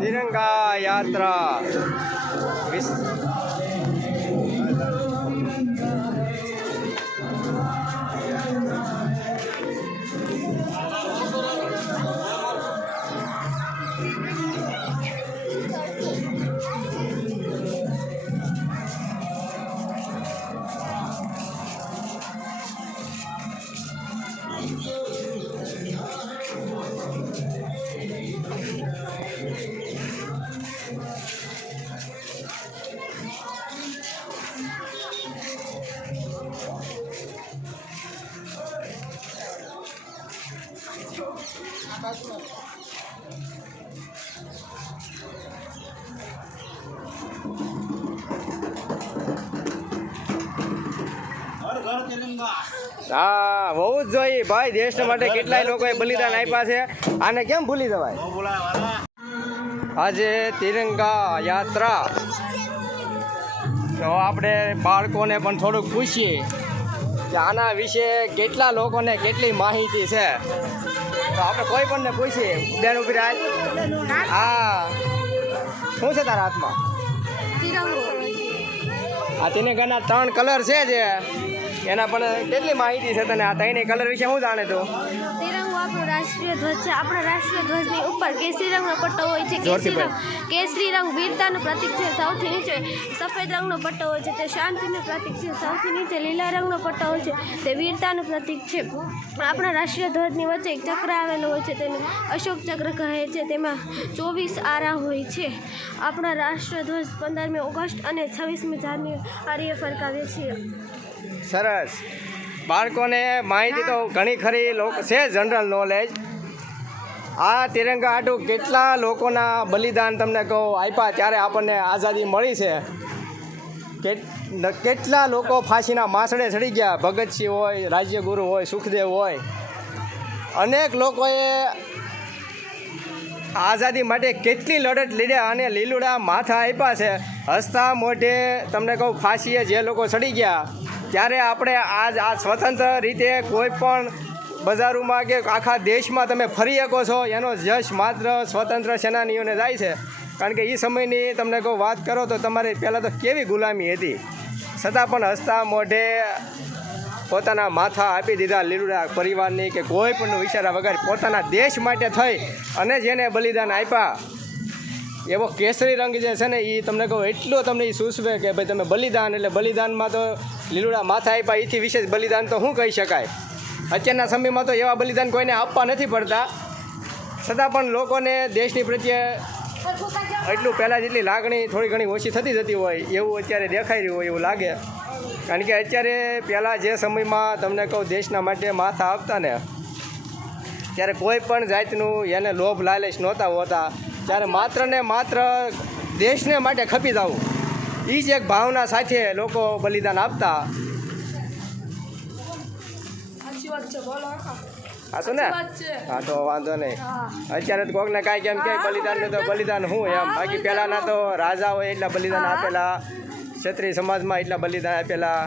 તિરંગા યાત્રા વિશ- હા હોવું જ જોઈએ ભાઈ દેશ માટે કેટલાય લોકોએ બલિદાન આપ્યા છે. આને કેમ ભૂલી જવાય? આજે તિરંગા યાત્રા. તો આપણે બાળકોને પણ થોડુંક પૂછીએ કે આના વિશે કેટલા લોકોને કેટલી માહિતી છે? તો આપણે કોઈ પણને પૂછીએ. બેન ઊભી રાજ હા. શું છે તારા હાથમાં? આ તિરંગાના ત્રણ કલર છે જે. એના પણ કેટલી માહિતી છે તને આ ત્રણેય કલર વિશે શું જાણે તો? તિરંગો આપણો રાષ્ટ્રીય ધ્વજ છે. આપણા રાષ્ટ્રીય ધ્વજની ઉપર કેસરી રંગનો પટ્ટો હોય છે. કેસરી રંગ કેસરી રંગ વીરતાનું પ્રતીક છે. સૌથી નીચે સફેદ રંગનો પટ્ટો હોય છે. તે શાંતિનું પ્રતીક છે. સૌથી નીચે લીલા રંગનો પટ્ટો હોય છે. તે વીરતાનું પ્રતીક છે. આપણા રાષ્ટ્રીય ધ્વજની વચ્ચે એક ચક્ર આવેલો હોય છે. તેને અશોક ચક્ર કહે છે. તેમાં ચોવીસ આરા હોય છે. આપણા રાષ્ટ્રધ્વજ પંદરમી ઓગસ્ટ અને છવ્વીસમી જાન્યુઆરીએ ફરકાવીએ છીએ સરસ. બાળકોને માહિતી તો ઘણી ખરી છે જનરલ નોલેજ આ તિરંગા આટું કેટલા લોકોના બલિદાન તમને કહું, આપ્યા, ત્યારે આપણને આઝાદી મળી છે. કેટલા લોકો ફાંસીના માસડે ચડી ગયા? ભગતસિંહ હોય રાજ્યગુરુ હોય, સુખદેવ હોય. અનેક લોકોએ આઝાદી માટે કેટલી લડત લડ્યા અને લીલુડા માથા આપ્યા છે. હસતા મોઢે તમને કહું, ફાંસીએ જે લોકો ચડી ગયા ત્યારે આપણે આજ આ સ્વતંત્ર રીતે કોઈ પણ બજારોમાં કે આખા દેશમાં તમે ફરી શકો છો, એનો જશ માત્ર સ્વતંત્ર સેનાનીઓને જાય છે. કારણ કે એ સમયની તમને કહું વાત કરો તો તમારે પહેલાં તો કેવી ગુલામી હતી? છતાં પણ હસતા મોઢે પોતાના માથા આપી દીધા લીલુડા પરિવારની કે કોઈ પણ વિચારા વગર પોતાના દેશ માટે થઈ અને જેને બલિદાન આપ્યા એવો કેસરી રંગ જે છે ને એ તમને કહું, એટલો તમને એ સૂચવે કે ભાઈ તમે બલિદાન, એટલે બલિદાનમાં તો લીલુડા માથા આપ્યા એથી વિશેષ બલિદાન તો શું કહી શકાય. અત્યારના સમયમાં તો એવા બલિદાન કોઈને આપવા નથી પડતા. છતાં પણ લોકોને દેશની પ્રત્યે એટલું પહેલાં જેટલી લાગણી, થોડી ઘણી ઓછી થતી જતી હોય, એવું અત્યારે દેખાઈ રહ્યું હોય એવું લાગે. કારણ કે અત્યારે પહેલાં જે સમયમાં તમને કહું, દેશના માટે માથા આપતા ને, ત્યારે કોઈ પણ જાતનું એને લોભ લાલચ નહોતા હોતા. ત્યારે માત્ર ને માત્ર દેશને માટે ખપી જવું એ જ એક ભાવના સાથે લોકો બલિદાન આપતા. હા. તો ને? હા તો વાંધો નહીં. અત્યારે તો કોકને કાંઈ કેમ કે બલિદાન તો બલિદાન શું એમ. બાકી પહેલાંના તો રાજાઓએ એટલા બલિદાન આપેલા ક્ષત્રિય સમાજમાં એટલા બલિદાન આપેલા.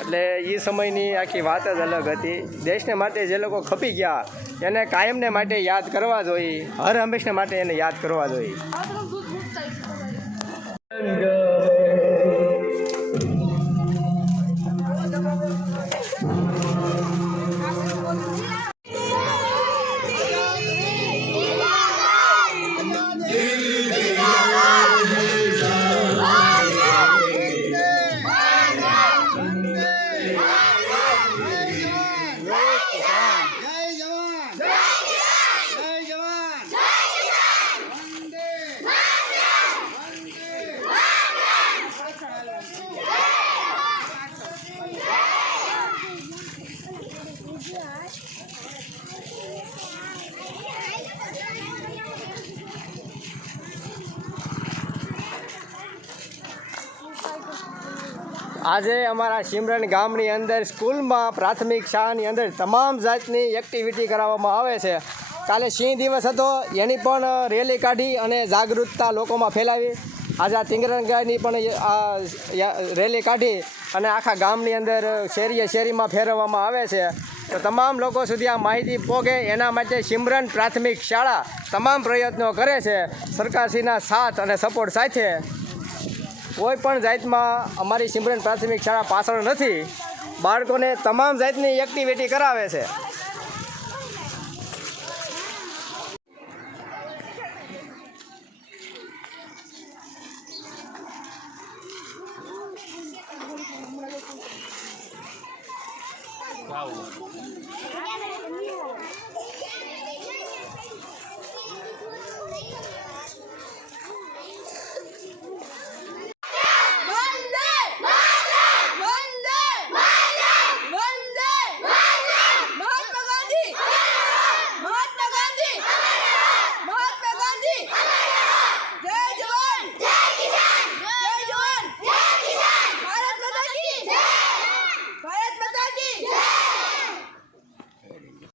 એટલે એ સમયની આખી વાત જ અલગ હતી. દેશને માટે જે લોકો ખપી ગયા, એને કાયમને માટે યાદ કરવા જોઈએ. હર હંમેશને માટે એને યાદ કરવા જોઈએ. આજે અમારા સિમરન ગામની અંદર, સ્કૂલમાં પ્રાથમિક શાળાની અંદર તમામ જાતની એક્ટિવિટી કરાવવામાં આવે છે. કાલે સિંહ દિવસ હતો, એની પણ રેલી કાઢી અને જાગૃતતા લોકોમાં ફેલાવી. આજે આ તિંગરંગાની પણ રેલી કાઢી અને આખા ગામની અંદર શેરીએ શેરીમાં ફેરવવામાં આવે છે. તો તમામ લોકો સુધી આ માહિતી પોગે, એના માટે સિમરન પ્રાથમિક શાળા તમામ પ્રયત્નો કરે છે. સરકારશ્રીના સાથ અને સપોર્ટ સાથે કોઈ પણ જાતમાં અમારી સિમરન પ્રાથમિક શાળા પાછળ નથી. બાળકોને તમામ જાતની એક્ટિવિટી કરાવે છે.